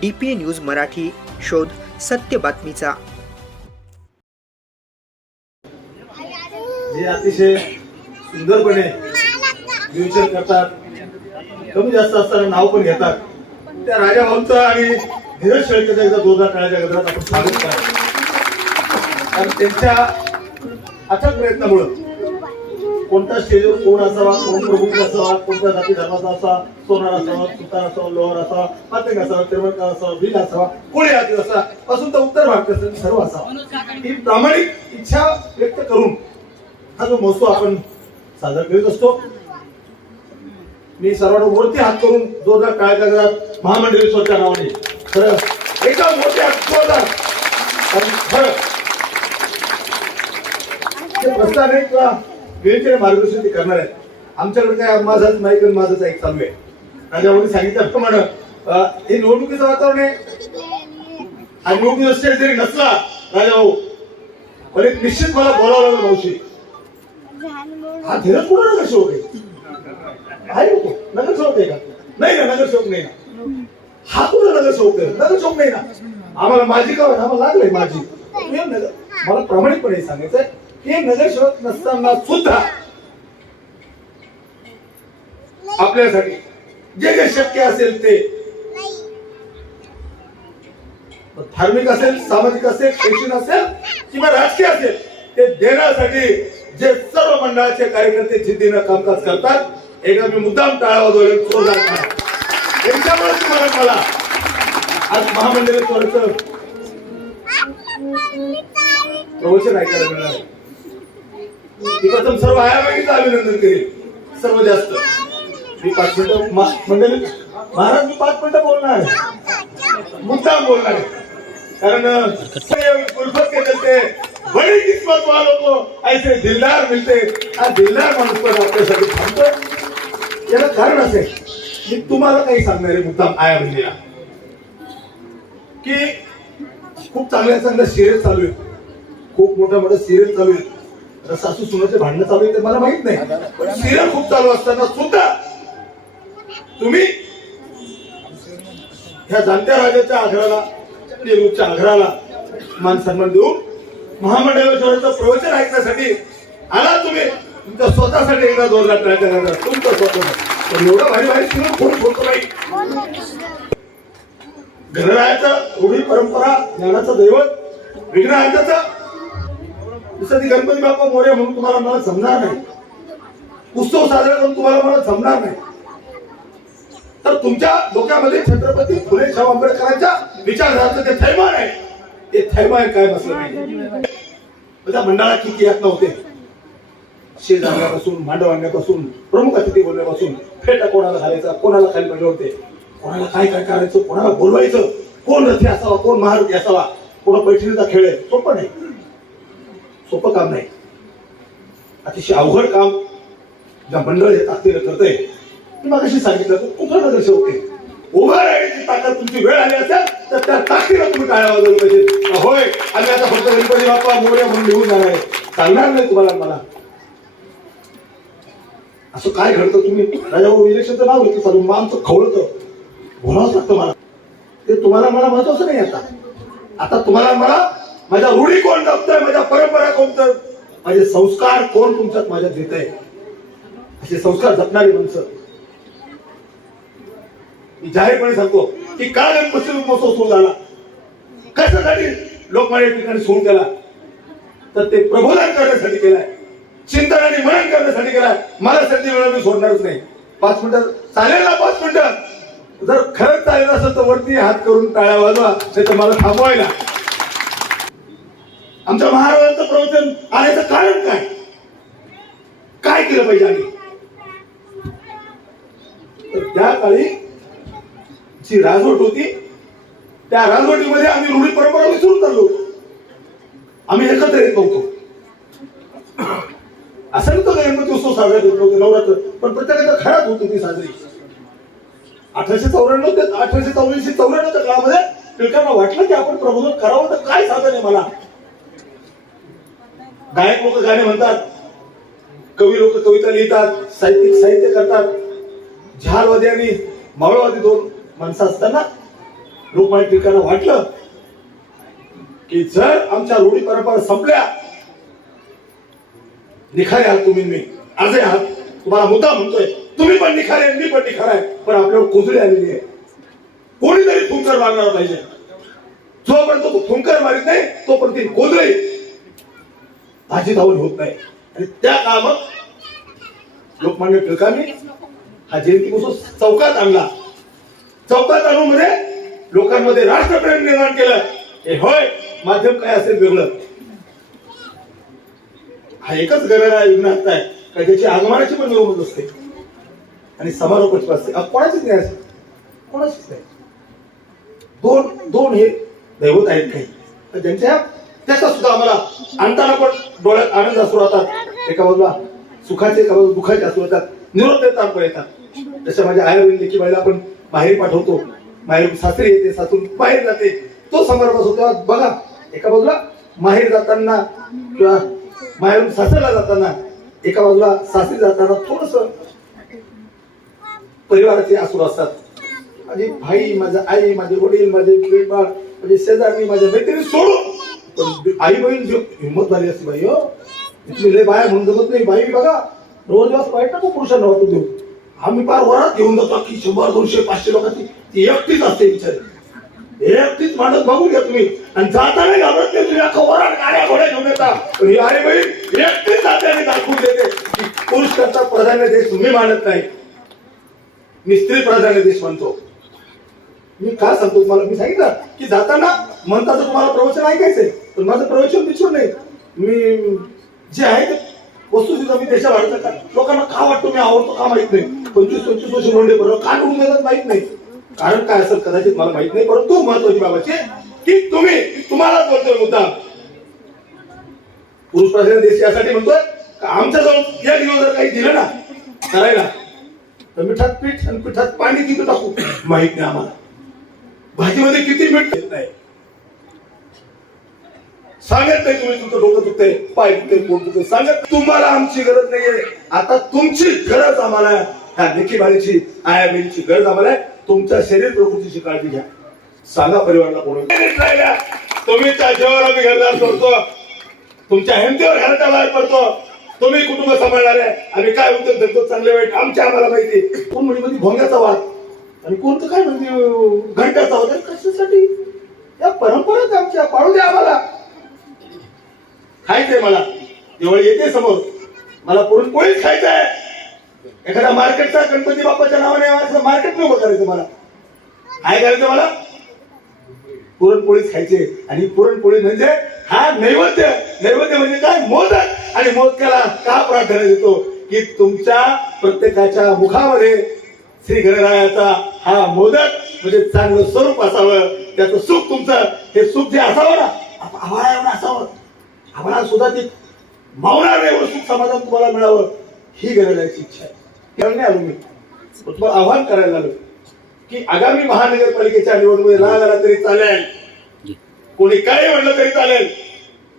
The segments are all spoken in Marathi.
डी पी न्यूज मराठी शोध सत्य बातमीचा. जे अतिशय सुंदरपणे विचार करतात कमी जास्त असताना नाव पण घेतात. त्या राजा भाऊंचं आणि धीरज शेळकेचा एकदा जोरदार टाळ्याच्या गजरात आपण स्वागत करायचं कारण त्यांच्या अथक प्रयत्नामुळं कोणता स्टेजवर कोण असावा कोण प्रमुख असावा कोणत्या जाती धर्माचा असावा सोनार असावा सुतार असावा लोहार असावा पातेक असावा तिरवडकर असावा भिल असावा कोळी आदी असा पासून तर उत्तर भारताचं सर्व असावा. ही प्रामाणिक इच्छा व्यक्त करून हा जो महोत्सव आपण साजरा करीत असतो मी सर्वांना वरती हात करून जोरदार टाळ्या गजरात महामंडळेश्वरच्या नावाने खरं एकदम मोठे हात जोरदार. आणि खरं ते प्रस्थान आहे किंवा वेळेचे मार्गदर्शन ते करणार आहेत. आमच्याकडे काय माझाच माईक आणि माझाच ऐक चालू आहे. राजाभाऊनी सांगितल्याप्रमाणे हे निवडणुकीचं वातावरण आहे. हा निवडणूक असेल जरी नसला राजाभाऊ पण एक निश्चित मला बोलावं लागलं मावशी. हा धीरज कुठं नगरसेवक आहे? आहे नको नगरसेवक आहे का? नाही ना नगरसेवक नाही ना. हा कुठं नगरसेवक आहे? नगरसेवक नाही ना. आम्हाला माझी का आम्हाला लागलंय माझी नगर मला प्रामाणिकपणे सांगायचंय हे शोधत नसताना सुद्धा आपल्यासाठी जे जे शक्य असेल ते. धार्मिक असेल सामाजिक असेल शैक्षणिक असेल किंवा राजकीय असेल ते देण्यासाठी जे सर्व मंडळाचे कार्यकर्ते जिद्दीनं कामकाज करतात एकदा मी मुद्दाम टाळा वाजवले त्यांच्यामुळे तुम्हाला मला आज महामंडळेश्वरचं प्रवचन ऐकायला मिळणार मी प्रथम सर्व आयाबाईचं अभिनंदन करेल सर्व जास्त. मी पाच मिनिटं मा- मंडळी महाराज मी पाच मिनिटं बोलणार आहे. मुद्दाम बोलणार कारण उल्फत के चलते बड़ी किस्मत वालों को ऐसे दिलदार मिलते हा दिलदार माणूस पण आपल्यासाठी थांबतो याला कारण असेल मी तुम्हाला काही सांगणार आहे मुद्दाम आया बहिणीला की खूप चांगल्या चांगल्या सिरियल चालू आहेत. खूप मोठ्या मोठ्या सिरियल चालू आहेत. सासू सुनाचे भांडणं चालू आहे ते मला माहीत नाही. सिरियल खूप चालू असताना सुद्धा तुम्ही ह्या जाणत्या राजाच्या आग्राला देवच्या आग्राला मान सन्मान देऊन महामंडळेश्वराचं प्रवचन ऐकण्यासाठी आला तुम्ही. तुमच्या स्वतःसाठी एकदा जोरदार प्रयत्न करता तुमचं स्वतः. पण एवढं भारी भारी सिरियल कोण फोडतो नाही गणरायाचं रूढी परंपरा ज्ञानाचं दैवत विघ्नहर्त्याचं जसं ती गणपती बाप्पा मोरे म्हणून तुम्हाला मला समजणार नाही. उत्सव साजरा करून तुम्हाला मला जमणार नाही. तर तुमच्या डोक्यामध्ये छत्रपती फुले शाहू आंबेडकरांच्या विचारधाराचं ते थैमान आहे ते थैमान काय बसलं नाही. त्या मंडळात किती यात होते. शेज आणण्यापासून मांडव आणण्यापासून प्रमुख अतिथी बोलण्यापासून फेटा कोणाला घालायचा कोणाला खाली पाहिजे होते? कोणाला काय काय करायचं कोणाला बोलवायचं? कोण रथी असावा कोण महारथी असावा? कोणा पैठणीचा खेळ आहे? सोपं नाही. सोपं काम नाही. अतिशय अवघड काम ज्या मंडळ हे ताकदीनं करतंय मी मागाशी सांगितलं तू कुठं नगरसेवक आहे? उभं राहण्याची ताकद तुमची वेळ आली असेल तर त्या ताकदीनं तुम्ही टाळ्या वाजवलं पाहिजे? होय आम्ही आता फक्त गणपती बाप्पा मोर्या म्हणून लिहून जाणार आहे. सांगणार नाही तुम्हाला मला. असं काय घडतं तुम्ही? राजाभाऊ इलेक्शनचं नाव घेतलं चालू मग आमचं खवळतं. बोलावंच लागतं मला. ते तुम्हाला मला महत्वाचं नाही आता. आता तुम्हाला मला माझ्या रूढी कोण जपतोय? माझ्या परंपरा कोण तर माझे संस्कार कोण तुमच्यात माझ्यात देत आहे असे संस्कार जपणारी माणसं. मी जाहीरपणे सांगतो की का मुस्लिम महोत्सव सुरू झाला. कशासाठी लोकमान्य ठिकाणी सोडून केला? तर ते प्रबोधन करण्यासाठी केलाय. चिंतन आणि मनन करण्यासाठी केलाय. मला संधी मिळाली मी सोडणारच नाही. पाच मिनिटं चालेल ना पाच मिनिटं? जर खरंच चालेल असेल तर वरती हात करून टाळ्या वाजवा नाही तर मला थांबवायला. आमच्या महाराजांचं प्रवचन आणायचं कारण काय? काय केलं पाहिजे आम्ही? तर त्या काळी जी राजवट होती त्या राजवटीमध्ये आम्ही रूढी परंपरा विसरून चाललो होतो. आम्ही एकत्र येत नव्हतो. असं तो गणपती उत्सव साजरा करत नव्हते नवरात्र पण प्रत्येकाच्या घरात होती ती साजरी. अठराशे चौऱ्याण्णव ते अठराशे चौऱ्याऐंशी चौऱ्याण्णवच्या काळामध्ये टिळकांना वाटलं की आपण प्रबोधन करावं तर काय साधन आहे मला? गायक लोक गाणे म्हणतात. कवी लोक कविता लिहितात साहित्यिक साहित्य करतात. झालवादी आणि मावळवादी दोन माणसं असताना लोकमान्य टिकाला वाटलं की जर आमच्या रूढी परंपरा संपल्या निखारे आहात तुम्ही मी. आजही आहात. तुम्हाला मुद्दा म्हणतोय तुम्ही पण निखारे मी पण निखार आहे. पण आपल्यावर कुजरी आलेली आहे. कोणीतरी फुंकर मारणार पाहिजे. जोपर्यंत तो फुंकर मारित नाही तोपर्यंत ती भाजी धावून होत नाही. आणि त्या कामात लोकमान्य टिळकांनी हा जयंती उत्सव चौकात आणला. चौकात आणून म्हणजे लोकांमध्ये राष्ट्रप्रेम निर्माण केलं. हे होय माध्यम काय असेल वेगळं हा एकच गणना युगनाथ आहे. का ज्याची आगमनाची पण निवडणूक असते आणि समारोपाची असते कोणाचीच नाही असते कोणाचीच नाही. दोन दोन हे दैवत आहेत काही. तर ज्यांच्या त्याचा सुद्धा आम्हाला आणताना पण डोळ्यात आनंद असू राहतात. एका बाजूला सुखाचे एका बाजूला दुखाचे असू राहतात. निरोप देतात पण येतात जसं माझ्या आई वडील लेखी बाईला आपण बाहेर पाठवतो. माहेर सासरी येते सासून बाहेर जाते. तो समारंभ असतो. तेव्हा बघा एका बाजूला माहेर जाताना किंवा माहेरून सासऱ्याला जाताना एका बाजूला सासरी जाताना थोडस परिवाराचे आसूर असतात. माझी भाई माझा आई माझे वडील माझे बाळ माझे शेजारी माझ्या मैत्रिणी सोडून आई बहीण जो हिंमत झाली असते बाई हो? इथली लय बाया म्हणून जमत नाही. बाई बघा रोज दिवस वाईट तो पुरुषांना वाटून देऊ. आम्ही फार वरात घेऊन जातो की शंभर दोनशे पाचशे लोकांची. ती एकटीच असते बिचारी. एकटीच माणूस बघून घ्या तुम्ही. आणि जाताना घाबरत नाही तुम्ही. अख्खा वरात गाड्या घोड्या घेऊन येता. पण ही आई बहीण एकटीच जाते आणि दाखवून देते. की पुरुष करता प्राधान्य देश तुम्ही मानत नाही. मी स्त्री प्राधान्य देश म्हणतो. मी काय सांगतो तुम्हाला? मी सांगितलं की जाताना म्हणताचं तुम्हाला प्रवचन ऐकायचंय. पण माझं प्रवचन बिछून नाही मी जे आहे ते वस्तुस्थिती मी देशाबाहेरचं का लोकांना का वाटतो मी आवडतो का माहीत नाही. पंचवीस पंचवीस वर्ष म्हणले बरोबर का निवडून देतात माहीत नाही. कारण काय असेल कदाचित मला माहीत नाही परंतु महत्वाची बाबाची की तुम्ही तुम्हाला बोलतोय मुद्दा पुरुष प्रधान देश यासाठी म्हणतोय का आमच्या जवळ या दिवस जर काही दिलं ना करायला तर मिठात पीठ आणि पिठात पाणी किती टाकू? माहीत नाही आम्हाला. भाजीमध्ये किती मीठ? येत नाही. सांगत नाही तुम्ही तुमचं डोकं दुखतंय पाय दुखते पोट दुखते सांगत तुम्हाला आमची गरज नाहीये. आता तुमची गरज आम्हाला ह्या ह्या देखीबारीची आया बहिणीची गरज आम्हाला तुमच्या शरीर प्रकृतीची काळजी घ्या. सांगा परिवाराला कोण. राहिल्या. तुम्ही त्याच्यावर आम्ही घरदार सोडतो. तुमच्या हिमतीवर घराच्या बाहेर पडतो. तुम्ही कुटुंब सांभाळणार. आहे आम्ही काय उद्योग धरतो चांगले वाईट आमच्या आम्हाला माहिती. कोण म्हणजे म्हणजे भोंग्याचा वाद? आणि कोणतं काय म्हणजे घंट्याचा वाद? कशासाठी? या परंपराच आमच्या पाळू द्या आम्हाला. खायचंय मला. दिवाळी येते समोर. मला पुरणपोळीच खायचं आहे. एखाद्या मार्केटचा गणपती बाप्पाच्या नावाने असं मार्केट नको करायचं मला. काय करायचं मला? पुरणपोळीच खायचे. आणि पुरणपोळी म्हणजे हा नैवेद्य. नैवेद्य म्हणजे काय? मोदक. आणि मोदकाला का प्रार्थना देतो? की तुमच्या प्रत्येकाच्या मुखामध्ये श्री गणरायाचा हा मोदक म्हणजे चांगलं स्वरूप असावं. त्याचं सुख तुमचं. हे सुख जे असावं ना आवाळा एवढं असावं. आम्हाला सुद्धा ते मावणार नाही सुख समाधान तुम्हाला मिळावं ही गणरायाची इच्छा आहे. नाही आलो मी. तुम्हाला आव्हान करायला आलो की आगामी महानगरपालिकेच्या निवडणुकीत राग आला तरी चालेल. कोणी काही म्हणलं तरी चालेल.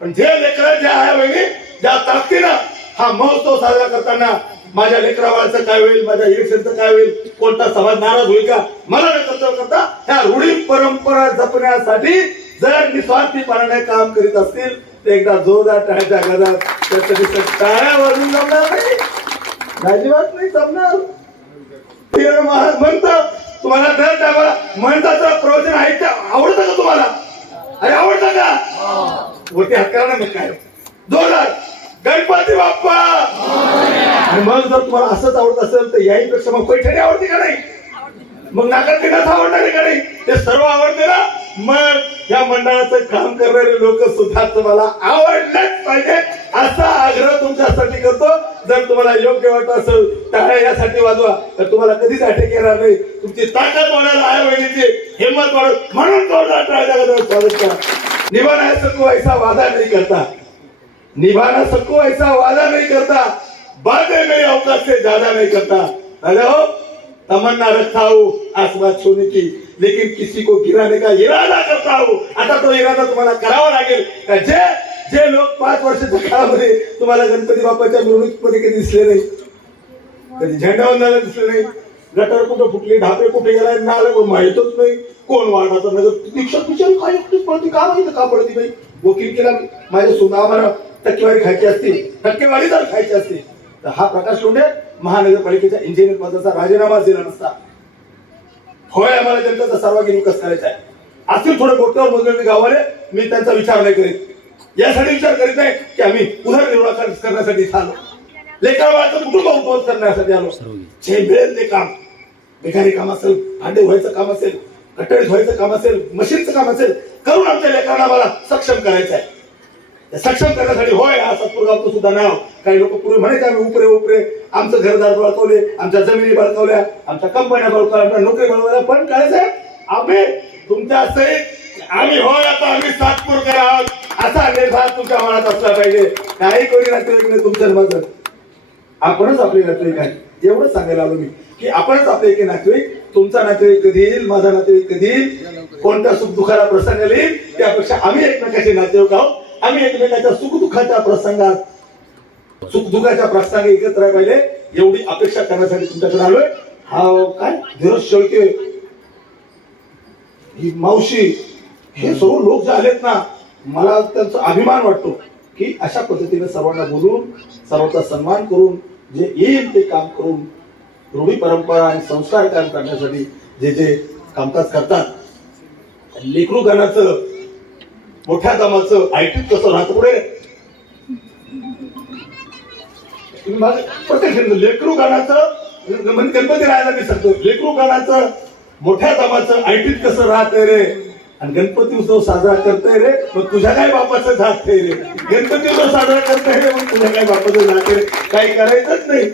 पण जे लेकरं ज्या आहे बहिणी ज्या ताकदीनं हा महोत्सव साजरा करताना माझ्या लेकरावाचं काय होईल माझ्या इलेक्शनचं काय होईल कोणता समाज नाराज होईल का मला न करता करता ह्या रूढी परंपरा जपण्यासाठी जर निस्वार्थीपणाने काम करीत असतील एकदा जोरदार टाळ्याच्या गजात त्यासाठी टाळ्या वाजून जमणार नाही. अजिबात नाही जमणार. प्रिय महाराज म्हणतात तुम्हाला दर टायमाला म्हणताचं प्रवचन ऐकतं आवडतं का तुम्हाला? अरे आवडतं का? वरती हात ना मग काय? जोरदार. गणपती बाप्पा. आणि मग जर तुम्हाला असंच आवडत असेल तर याहीपेक्षा मग पैठणी आवडते का नाही? मग नाकात आवडणार आहे का नाही? ते सर्व आवडते ना? मग या मंडळाचं काम करणारे लोक सुद्धा तुम्हाला आवडलंच पाहिजे. असा आग्रह तुमच्यासाठी करतो. जर तुम्हाला योग्य वाटत असेल टाळ्या यासाठी वाजवा. तर तुम्हाला कधीच अटक येणार नाही. तुमची ताकद वाढायला आहे बहिणीची हिंमत वाढत म्हणून जोरदार टाळ्या स्वागत करा. निभाना है ऐसा वादा नाही करता. निभाना सको ऐसा वादा नाही करता. बातें मेरी अवकाश से ज्यादा नहीं करता. हेलो तमन्ना रखता हूँ आसमान छूने की। लेकिन किसी को गिराने का इरादा करता हूँ। आता तो इरादा तुम्हाला करावा लागेल। का जे जे लोक पाच वर्षाच्या काळामध्ये तुम्हाला गणपती बाप्पाच्या मिरवणुकीमध्ये कधी दिसले नाही। कधी झेंडा वंदनाला दिसले नाही। गटर कुठं फुटले ढापे कुठे गेलाय नाला कोण माहितच नाही। कोण वाढाचा नगर? दीक्षा पिक्चर काय एकटीच पळती का माहिती? का पळती बाई? वकील केला माझ्या सुना आम्हाला टक्केवारी खायची असते टक्केवारी जर खायची असते तर हा प्रकाश लोंढे महानगरपालिकेच्या इंजिनियर पदाचा राजीनामा दिला नसता. होय आम्हाला जनतेचा सर्वांगीण विकास करायचा आहे. असतील थोडं बोटावर मोजले मी गावाले मी त्यांचा विचार नाही करीत. यासाठी विचार करीत नाही की आम्ही उदरनिर्वाह करण्यासाठी आलो. लेकराबाळाचं कुटुंब उपवास करण्यासाठी आलो. जे मिळेल ते काम. बेकारी काम असेल भांडे व्हायचं काम असेल कटळी व्हायचं काम असेल मशीनचं काम असेल करून आमच्या लेकरांना आम्हाला सक्षम करायचं आहे. सक्षम करण्यासाठी होय हा सत्पुरगावचं सुद्धा नाव. काही लोक पूर्वी म्हणायचे आम्ही उपरे उपरे. आमचं घरदार बळकवले आमच्या जमिनी बळकवल्या आमच्या कंपन्या बळकवल्या आमच्या नोकरी बळकवल्या. पण काय साहेब आम्ही तुमच्या सहित आम्ही होय आता आम्ही सातपूरकर आहोत. असा निर्धार तुमच्या मनात असला पाहिजे. काही कोणी नातेवाईक नाही तुमच्या माझं आपणच आपले नातेवाईक आहे एवढंच सांगायला आलो मी की आपणच आपले एक नातेवाईक तुमचा नातेवाईक कधी येईल माझा नातेवाईक कधी येईल कोणत्या सुख दुखाला प्रसंग येईल त्यापेक्षा आम्ही एकमेकाचे नातेवाईक आहोत. आम्ही एकमेकाच्या सुखदुःखाच्या प्रसंगात सुख दुःखाच्या प्रसंगी एकत्र आहे पाहिजे एवढी अपेक्षा करण्यासाठी तुमच्याकडे आलोय. हा काय? धीरज शेळके. ही मावशी हे सर्व लोक जे आलेत ना मला त्यांचा अभिमान वाटतो की अशा पद्धतीने सर्वांना बोलून सर्वांचा सन्मान करून जे येईल ते काम करून रूढी परंपरा आणि संस्कार काम करण्यासाठी जे जे कामकाज करतात. लेखरू गाण्याचं मोठ्या कामाचं आयटीत कसं राहतं पुढे. प्रत्येक लेकरू गाण्याचं म्हणजे गणपती राहायला मी सांगतो लेकरू गाण्याचं मोठ्या कामाचं आयटीत कसं राहतंय रे. आणि गणपती उत्सव साजरा करतोय रे मग तुझ्या काय बापाचं जाते रे? गणपती उत्सव साजरा करतोय रे मग तुझ्या काय बापाचं जाते रे? काही करायचंच नाही.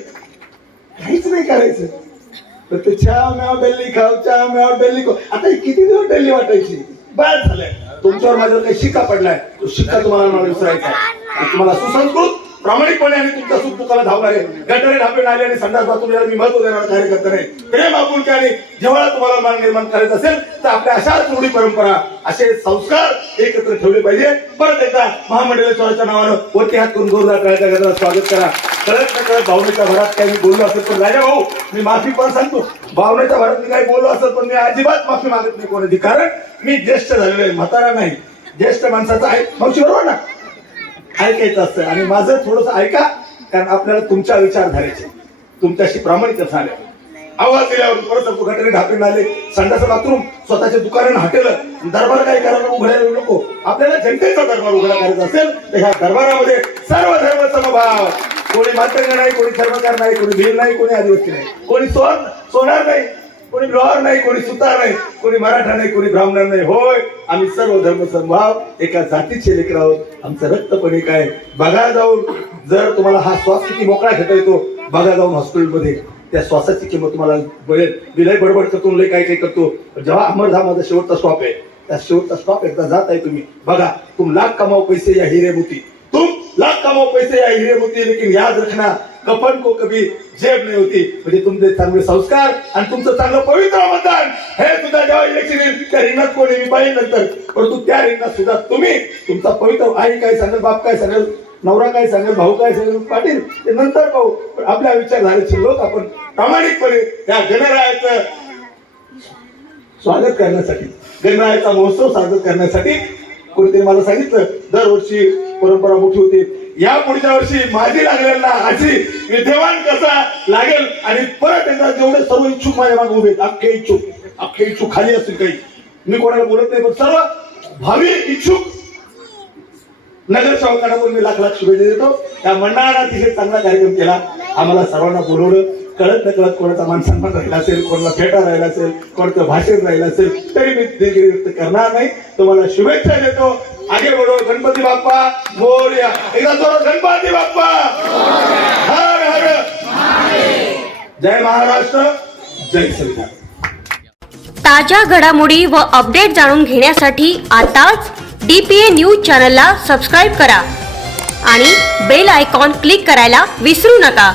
काहीच नाही करायचं. तर ते चहा म्याव डेल्ली खाऊ चहा म्याव डेल्ली खाऊ आता किती दिवस डेल्ली वाटायची? बाद झाल्या. तुमच्यावर माझ्यावर काही शिक्का पडलाय तो शिक्का तुम्हाला मला विसरायचा तुम्हाला सुसंस्कृत प्रामाणिकपणे आणि तुमच्या सुख दुःखाला धावणारे गटारे ढापे नाले आणि संडास बाथरूम मी महत्त्व देणारा कार्यकर्ता नाही. प्रेम आपुलकी आणि जेव्हा तुम्हाला मान निर्माण करायचं असेल तर आपल्या अशाच रूढी परंपरा असे संस्कार एकत्र ठेवले पाहिजे. परत एकदा महामंडळेश्वराच्या नावानं वरती हात करून गोरदार काळाच्या स्वागत करा. कळत न कळत भावनेच्या भरात काही मी बोललो असेल पण राजा भाऊ मी माफी पण सांगतो. भावनेच्या भरात मी काही बोललो असेल पण मी अजिबात माफी मागत नाही कोणाची. कारण मी ज्येष्ठ झालेलो आहे म्हातारा नाही. ज्येष्ठ माणसाचा आहे. मावशी बरोबर ना? ऐकायचं असतं आणि माझं थोडस ऐका कारण आपल्याला तुमच्या विचारधारेचे तुमच्याशी प्रामाणिक झाले. आवाज दिल्यावर परत घटने ढापून आले संडाचं बाथरूम स्वतःचे दुकान हटेलं दरबार काय करायला उघडायला नको. आपल्याला जनतेचा दरबार उघडा करायचा असेल तर ह्या दरबारामध्ये सर्व धर्म समभाव. कोणी मातंग नाही कोणी धर्मकार नाही कोणी भील नाही कोणी आदिवासी नाही. कोणी सोन सोनार नाही. कोणी लोहार नाही कोणी सुतार नाही कोणी मराठा नाही कोणी ब्राह्मण नाही. होय आम्ही सर्व धर्म समभाव एका जातीचे लेकर आहोत. आमचं रक्त पण एक आहे. बघा जाऊन जर तुम्हाला हा श्वास किती मोकळा घेता येतो बघा जाऊन हॉस्पिटलमध्ये. त्या श्वासाची किंमत तुम्हाला मिळेल. मी लय बडबड करतो लय काय काय करतो. जेव्हा अमरधाम माझा शेवटचा स्टॉप आहे त्या शेवटचा स्टॉप एकदा जात आहे तुम्ही. बघा तुम लाख कमाव पैसे या हिरे मोती तुम लाख कमाव पैसे या हिरे मोती लेकिन याद रखना कफन को कभी जेब नाही होती। म्हणजे तुमचे चांगले संस्कार आणि तुमचं चांगलं पवित्र मतदान हे सुद्धा जेव्हा इलेक्शन येईल त्या रिंगणात कोणी मी पाहिजे नंतर. परंतु त्या रिंगणात सुद्धा तुम्ही तुमचा पवित्र आई काय सांगेल बाप काय सांगेल नवरा काय सांगेल भाऊ काय सांगेल पाटील ते नंतर पाहू. पण आपल्या विचारधारेचे लोक आपण प्रामाणिकपणे त्या गणरायाचं स्वागत करण्यासाठी गणरायाचा महोत्सव साजरा करण्यासाठी कोणीतरी मला सांगितलं दरवर्षी परंपरा मोठी होते. या पुढच्या वर्षी माझी लागलेला अशी विद्यमान कसा लागेल? आणि परत एकदा जेवढे सर्व इच्छुक माझ्या मागे उभे अख्खे इच्छुक अख्खे इच्छुक खाली असतील काही. मी कोणाला बोलत नाही पण सर्व भावी इच्छुक नगरसेवकांना पण मी लाख लाख शुभेच्छा देतो. त्या मंडळाला तिथे चांगला कार्यक्रम केला. आम्हाला सर्वांना बोलवलं. कळत न कळत कोणाचा मानसन्मान राहिला असेल कोणाला फेटा राहिला असेल कोणाचं भाषण राहिलं असेल तरी मी दिलगिरी व्यक्त करणार नाही. तुम्हाला शुभेच्छा देतो. आगे बढो गणपती बाप्पा. मोरया. एकदा जोरात गणपती बाप्पा. हर हर. जय महाराष्ट्र. जय संविधान ताज्या घडामोडी व अपडेट जाणून घेण्यासाठी आताच डी पी ए न्यूज चॅनलला सबस्क्राईब करा. आणि बेल आयकॉन क्लिक करायला विसरू नका.